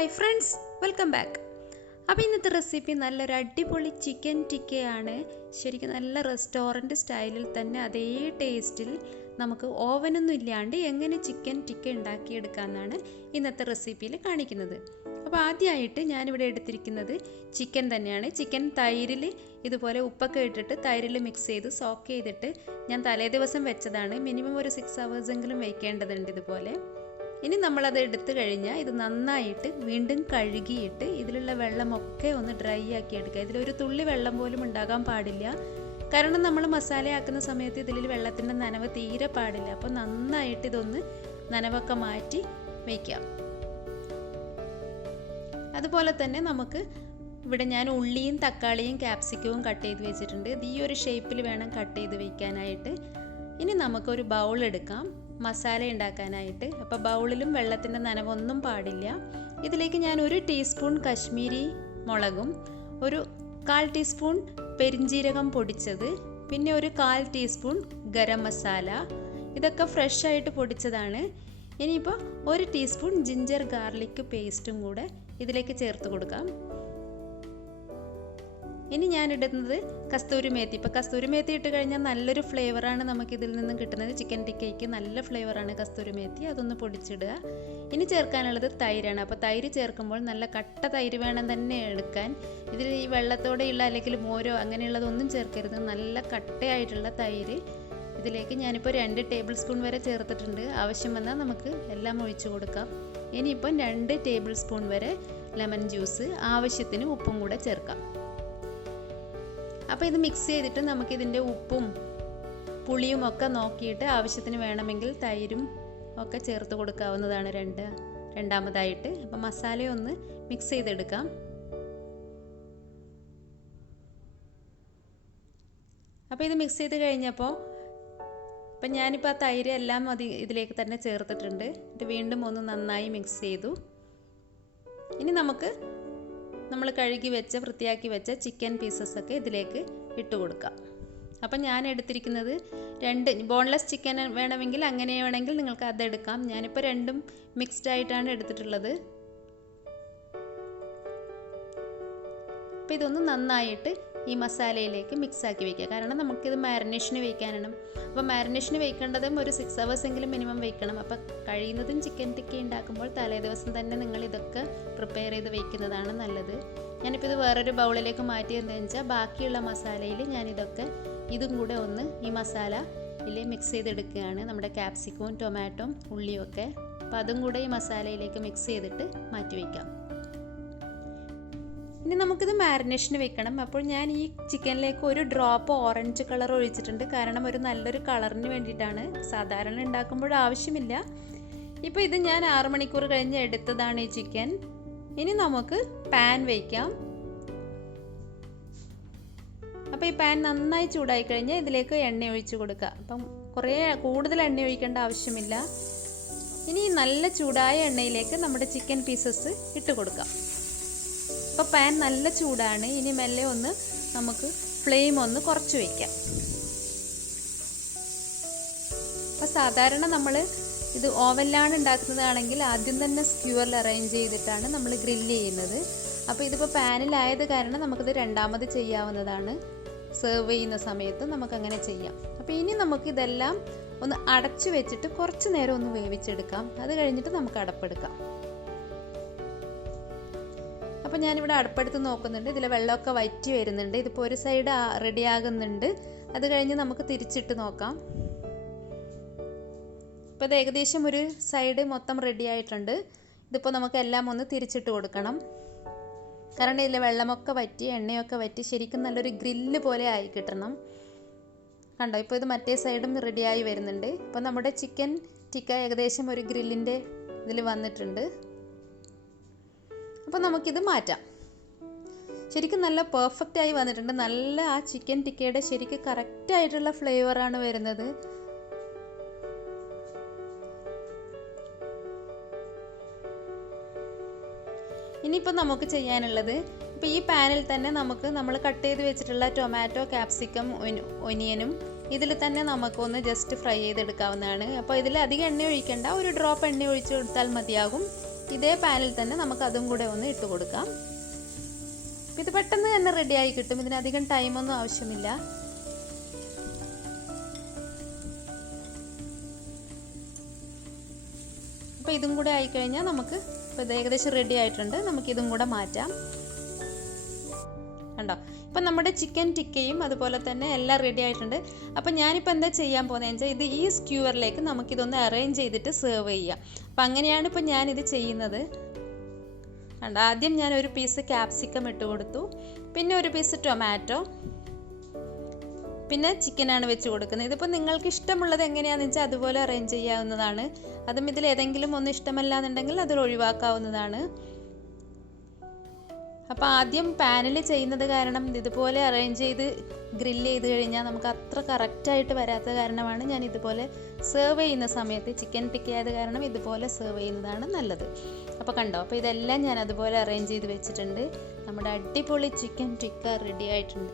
Hi friends, welcome back. അപ്പോൾ ഇന്നത്തെ recipe നല്ലൊരു അടിപൊളി ചിക്കൻ ടിക്കയാണ്. ശരിക്കും നല്ല റെസ്റ്റോറൻറ്റ് സ്റ്റൈലിൽ തന്നെ അതേ ടേസ്റ്റിൽ നമുക്ക് ഓവനൊന്നും ഇല്ലാണ്ട് എങ്ങനെ ചിക്കൻ ടിക്ക ഉണ്ടാക്കിയെടുക്കാമെന്നാണ് ഇന്നത്തെ റെസിപ്പിയിൽ കാണിക്കുന്നത്. അപ്പോൾ ആദ്യമായിട്ട് ഞാനിവിടെ എടുത്തിരിക്കുന്നത് ചിക്കൻ തന്നെയാണ്. ചിക്കൻ തൈരിൽ ഇതുപോലെ ഉപ്പൊക്കെ ഇട്ടിട്ട് തൈരിൽ മിക്സ് ചെയ്ത് സോക്ക് ചെയ്തിട്ട് ഞാൻ തലേ ദിവസം വെച്ചതാണ്. മിനിമം ഒരു 6 hours എങ്കിലും വയ്ക്കേണ്ടതുണ്ട് ഇതുപോലെ. ഇനി നമ്മളത് എടുത്തു കഴിഞ്ഞാൽ ഇത് നന്നായിട്ട് വീണ്ടും കഴുകിയിട്ട് ഇതിലുള്ള വെള്ളമൊക്കെ ഒന്ന് ഡ്രൈ ആക്കി എടുക്കുക. ഇതിലൊരു തുള്ളി വെള്ളം പോലും ഉണ്ടാകാൻ പാടില്ല. കാരണം നമ്മൾ മസാലയാക്കുന്ന സമയത്ത് ഇതിൽ വെള്ളത്തിൻ്റെ നനവ് തീരെ പാടില്ല. അപ്പോൾ നന്നായിട്ട് ഇതൊന്ന് നനവൊക്കെ മാറ്റി വയ്ക്കാം. അതുപോലെ തന്നെ നമുക്ക് ഇവിടെ ഞാൻ ഉള്ളിയും തക്കാളിയും ക്യാപ്സിക്കവും കട്ട് ചെയ്ത് വെച്ചിട്ടുണ്ട്. ഇത് ഈ ഒരു ഷേപ്പിൽ വേണം കട്ട് ചെയ്ത് വയ്ക്കാനായിട്ട്. ഇനി നമുക്കൊരു ബൗൾ എടുക്കാം മസാല ഉണ്ടാക്കാനായിട്ട്. അപ്പോൾ ബൗളിലും വെള്ളത്തിൻ്റെ നനവൊന്നും പാടില്ല. ഇതിലേക്ക് ഞാൻ 1 ടീസ്പൂൺ കശ്മീരി മുളകും, ഒരു 1/4 ടീസ്പൂൺ പെരിഞ്ജീരകം പൊടിച്ചത്, പിന്നെ ഒരു 1/4 ടീസ്പൂൺ ഗരം മസാല, ഇതൊക്കെ ഫ്രഷ് ആയിട്ട് പൊടിച്ചതാണ്. ഇനിയിപ്പോൾ 1 ടീസ്പൂൺ ജിഞ്ചർ ഗാർലിക് പേസ്റ്റും കൂടെ ഇതിലേക്ക് ചേർത്ത് കൊടുക്കാം. ഇനി ഞാനിടുന്നത് കസ്തൂരി മേത്തി. ഇപ്പോൾ കസ്തൂരി മേത്തി ഇട്ട് കഴിഞ്ഞാൽ നല്ലൊരു ഫ്ലേവറാണ് നമുക്കിതിൽ നിന്നും കിട്ടുന്നത്. ചിക്കൻ ടിക്കയ്ക്ക് നല്ല ഫ്ലേവറാണ് കസ്തൂരി മേത്തി. അതൊന്ന് പൊടിച്ചിടുക. ഇനി ചേർക്കാനുള്ളത് തൈരാണ്. അപ്പോൾ തൈര് ചേർക്കുമ്പോൾ നല്ല കട്ട തൈര് വേണം തന്നെ എടുക്കാൻ. ഇതിൽ ഈ വെള്ളത്തോടെയുള്ള അല്ലെങ്കിൽ മോരോ അങ്ങനെയുള്ളതൊന്നും ചേർക്കരുത്. നല്ല കട്ടയായിട്ടുള്ള തൈര് ഇതിലേക്ക് ഞാനിപ്പോൾ 2 ടേബിൾ സ്പൂൺ വരെ ചേർത്തിട്ടുണ്ട്. ആവശ്യം വന്നാൽ നമുക്ക് എല്ലാം ഒഴിച്ചു കൊടുക്കാം. ഇനിയിപ്പം 2 ടേബിൾ സ്പൂൺ വരെ ലെമൺ ജ്യൂസ്, ആവശ്യത്തിന് ഉപ്പും കൂടെ ചേർക്കാം. അപ്പോൾ ഇത് മിക്സ് ചെയ്തിട്ട് നമുക്കിതിൻ്റെ ഉപ്പും പുളിയും ഒക്കെ നോക്കിയിട്ട് ആവശ്യത്തിന് വേണമെങ്കിൽ തൈരും ഒക്കെ ചേർത്ത് കൊടുക്കാവുന്നതാണ് രണ്ടാമതായിട്ട്. അപ്പോൾ മസാലയൊന്ന് മിക്സ് ചെയ്തെടുക്കാം. അപ്പോൾ ഇത് മിക്സ് ചെയ്ത് കഴിഞ്ഞപ്പോൾ ഇപ്പം ഞാനിപ്പോൾ ആ തൈര് എല്ലാം ഇതിലേക്ക് തന്നെ ചേർത്തിട്ടുണ്ട്. ഇത് വീണ്ടും ഒന്ന് നന്നായി മിക്സ് ചെയ്തു. ഇനി നമുക്ക് നമ്മൾ കഴുകി വെച്ച വൃത്തിയാക്കി വെച്ച ചിക്കൻ പീസസൊക്കെ ഇതിലേക്ക് ഇട്ട് കൊടുക്കാം. അപ്പം ഞാൻ എടുത്തിരിക്കുന്നത് 2 ബോൺലെസ് ചിക്കൻ വേണമെങ്കിൽ അങ്ങനെ വേണമെങ്കിൽ നിങ്ങൾക്ക് അതെടുക്കാം. ഞാനിപ്പോൾ 2ഉം മിക്സ്ഡ് ആയിട്ടാണ് എടുത്തിട്ടുള്ളത്. അപ്പോൾ ഇതൊന്ന് നന്നായിട്ട് ഈ മസാലയിലേക്ക് മിക്സാക്കി വയ്ക്കുക. കാരണം നമുക്കിത് മാരിനേഷന് വയ്ക്കാനാണ്. അപ്പോൾ മാരിനേഷന് വയ്ക്കേണ്ടതും ഒരു 6 hours എങ്കിലും മിനിമം വയ്ക്കണം. അപ്പോൾ കഴിയുന്നതും ചിക്കൻ ടിക്ക ഉണ്ടാക്കുമ്പോൾ തലേ ദിവസം തന്നെ നിങ്ങൾ ഇതൊക്കെ പ്രിപ്പയർ ചെയ്ത് വയ്ക്കുന്നതാണ് നല്ലത്. ഞാനിപ്പോൾ ഇത് വേറൊരു ബൗളിലേക്ക് മാറ്റി എന്താണെന്ന് വെച്ചാൽ ബാക്കിയുള്ള മസാലയിൽ ഇതും കൂടെ ഒന്ന് ഈ മസാലയിൽ മിക്സ് ചെയ്തെടുക്കുകയാണ്. നമ്മുടെ ക്യാപ്സിക്കവും ടൊമാറ്റോയും ഉള്ളിയും ഒക്കെ. അപ്പോൾ അതും കൂടെ ഈ മസാലയിലേക്ക് മിക്സ് ചെയ്തിട്ട് മാറ്റി വയ്ക്കാം. ഇനി നമുക്കിത് മാരിനേഷന് വെക്കണം. അപ്പോൾ ഞാൻ ഈ ചിക്കനിലേക്ക് 1 ഡ്രോപ്പ് ഓറഞ്ച് കളർ ഒഴിച്ചിട്ടുണ്ട്. കാരണം ഒരു നല്ലൊരു കളറിന് വേണ്ടിയിട്ടാണ്. സാധാരണ ഉണ്ടാക്കുമ്പോൾ ആവശ്യമില്ല. ഇപ്പോൾ ഇത് ഞാൻ 6 മണിക്കൂർ കഴിഞ്ഞ് എടുത്തതാണ് ഈ ചിക്കൻ. ഇനി നമുക്ക് പാൻ വയ്ക്കാം. അപ്പോൾ ഈ പാൻ നന്നായി ചൂടായി കഴിഞ്ഞാൽ ഇതിലേക്ക് എണ്ണ ഒഴിച്ച് കൊടുക്കുക. അപ്പം കൂടുതൽ എണ്ണ ഒഴിക്കേണ്ട ആവശ്യമില്ല. ഇനി നല്ല ചൂടായ എണ്ണയിലേക്ക് നമ്മുടെ ചിക്കൻ പീസസ് ഇട്ട് കൊടുക്കാം. അപ്പോൾ പാൻ നല്ല ചൂടാണ്. ഇനി മെല്ലെ നമുക്ക് ഫ്ലെയിം ഒന്ന് കുറച്ച് വയ്ക്കാം. അപ്പോൾ സാധാരണ നമ്മൾ ഇത് ഓവനിലാണ് ഉണ്ടാക്കുന്നതാണെങ്കിൽ ആദ്യം തന്നെ സ്ക്യൂവറിൽ അറേഞ്ച് ചെയ്തിട്ടാണ് നമ്മൾ ഗ്രില്ല് ചെയ്യുന്നത്. അപ്പോൾ ഇതിപ്പോൾ പാനിലായത് കാരണം നമുക്കിത് രണ്ടാമത് ചെയ്യാവുന്നതാണ്. സെർവ് ചെയ്യുന്ന സമയത്ത് നമുക്കങ്ങനെ ചെയ്യാം. അപ്പോൾ ഇനി നമുക്കിതെല്ലാം ഒന്ന് അടച്ചു വെച്ചിട്ട് കുറച്ച് നേരം ഒന്ന് വേവിച്ചെടുക്കാം. അത് കഴിഞ്ഞിട്ട് നമുക്ക് അടപ്പെടുക്കാം. അപ്പോൾ ഞാനിവിടെ അടുപ്പെടുത്ത് നോക്കുന്നുണ്ട്. ഇതിൽ വെള്ളമൊക്കെ വറ്റി വരുന്നുണ്ട്. ഇതിപ്പോൾ ഒരു സൈഡ് റെഡി ആകുന്നുണ്ട്. അത് കഴിഞ്ഞ് നമുക്ക് തിരിച്ചിട്ട് നോക്കാം. ഇപ്പോൾ ഇത് ഏകദേശം ഒരു സൈഡ് മൊത്തം റെഡി ആയിട്ടുണ്ട്. ഇതിപ്പോൾ നമുക്ക് എല്ലാം ഒന്ന് തിരിച്ചിട്ട് കൊടുക്കണം. കാരണം ഇതിൽ വെള്ളമൊക്കെ വറ്റി എണ്ണയൊക്കെ വറ്റി ശരിക്കും നല്ലൊരു ഗ്രില്ല് പോലെ ആയി കിട്ടണം. കണ്ടോ, ഇപ്പോൾ ഇത് മറ്റേ സൈഡും റെഡിയായി വരുന്നുണ്ട്. ഇപ്പോൾ നമ്മുടെ ചിക്കൻ ടിക്ക ഏകദേശം ഒരു ഗ്രില്ലിൻ്റെ ഇതിൽ വന്നിട്ടുണ്ട്. അപ്പോൾ നമുക്കിത് മാറ്റാം. ശരിക്കും നല്ല പെർഫെക്റ്റായി വന്നിട്ടുണ്ട്. നല്ല ആ ചിക്കൻ ടിക്കയുടെ ശരിക്കും കറക്റ്റായിട്ടുള്ള ഫ്ലേവറാണ് വരുന്നത്. ഇനിയിപ്പോൾ നമുക്ക് ചെയ്യാനുള്ളത്, ഇപ്പോൾ ഈ പാനിൽ തന്നെ നമ്മൾ കട്ട് ചെയ്ത് വെച്ചിട്ടുള്ള ടൊമാറ്റോ, ക്യാപ്സിക്കം, ഒനിയനും ഇതിൽ തന്നെ നമുക്കൊന്ന് ജസ്റ്റ് ഫ്രൈ ചെയ്തെടുക്കാവുന്നതാണ്. അപ്പോൾ ഇതിൽ അധികം എണ്ണ ഒഴിക്കേണ്ട, ഒരു ഡ്രോപ്പ് എണ്ണ ഒഴിച്ച് കൊടുത്താൽ മതിയാകും. ഇതേ പാനിൽ തന്നെ നമുക്ക് അതും കൂടെ ഒന്ന് ഇട്ട് കൊടുക്കാം. ഇത് പെട്ടെന്ന് തന്നെ റെഡിയായി കിട്ടും, ഇതിനധികം ടൈമൊന്നും ആവശ്യമില്ല. അപ്പോൾ ഇതും കൂടെ ആയിക്കഴിഞ്ഞാൽ നമുക്ക് ഇപ്പോൾ ഇത് ഏകദേശം റെഡി ആയിട്ടുണ്ട്. നമുക്കിതും കൂടെ മാറ്റാം. കണ്ടോ, ഇപ്പം നമ്മുടെ ചിക്കൻ ടിക്കയും അതുപോലെ തന്നെ എല്ലാം റെഡി ആയിട്ടുണ്ട്. അപ്പം ഞാനിപ്പോൾ എന്താ ചെയ്യാൻ പോകുന്നതെന്ന് വെച്ചാൽ ഇത് ഈ സ്ക്യൂവറിലേക്ക് നമുക്കിതൊന്ന് അറേഞ്ച് ചെയ്തിട്ട് സെർവ് ചെയ്യാം. അപ്പം അങ്ങനെയാണ് ഇപ്പോൾ ഞാനിത് ചെയ്യുന്നത്. കണ്ടോ, ആദ്യം ഞാൻ ഒരു പീസ് ക്യാപ്സിക്കം ഇട്ട് കൊടുത്തു, പിന്നെ ഒരു പീസ് ടൊമാറ്റോ, പിന്നെ ചിക്കനാണ് വെച്ച് കൊടുക്കുന്നത്. ഇതിപ്പോൾ നിങ്ങൾക്ക് ഇഷ്ടമുള്ളത് എങ്ങനെയാണെന്ന് വെച്ചാൽ അതുപോലെ അറേഞ്ച് ചെയ്യാവുന്നതാണ്. അതും ഇതിൽ ഏതെങ്കിലും ഒന്ന് ഇഷ്ടമല്ല എന്നുണ്ടെങ്കിൽ അതിൽ ഒഴിവാക്കാവുന്നതാണ്. അപ്പോൾ ആദ്യം പാനിൽ ചെയ്യുന്നത് കാരണം ഇതുപോലെ അറേഞ്ച് ചെയ്ത് ഗ്രില്ല് ചെയ്ത് കഴിഞ്ഞാൽ നമുക്ക് അത്ര കറക്റ്റായിട്ട് വരാത്ത കാരണമാണ് ഞാൻ ഇതുപോലെ സെർവ് ചെയ്യുന്ന സമയത്ത്, ചിക്കൻ ടിക്ക ആയത് കാരണം ഇതുപോലെ സെർവ് ചെയ്യുന്നതാണ് നല്ലത്. അപ്പോൾ കണ്ടോ, അപ്പോൾ ഇതെല്ലാം ഞാൻ അതുപോലെ അറേഞ്ച് ചെയ്ത് വെച്ചിട്ടുണ്ട്. നമ്മുടെ അടിപൊളി ചിക്കൻ ടിക്ക റെഡി ആയിട്ടുണ്ട്.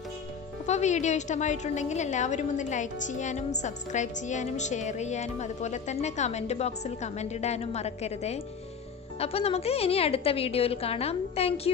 അപ്പോൾ വീഡിയോ ഇഷ്ടമായിട്ടുണ്ടെങ്കിൽ എല്ലാവരും ഒന്ന് ലൈക്ക് ചെയ്യാനും സബ്സ്ക്രൈബ് ചെയ്യാനും ഷെയർ ചെയ്യാനും അതുപോലെ തന്നെ കമൻറ്റ് ബോക്സിൽ കമൻറ്റ് ഇടാനും മറക്കരുതേ. അപ്പോൾ നമുക്ക് ഇനി അടുത്ത വീഡിയോയിൽ കാണാം. താങ്ക്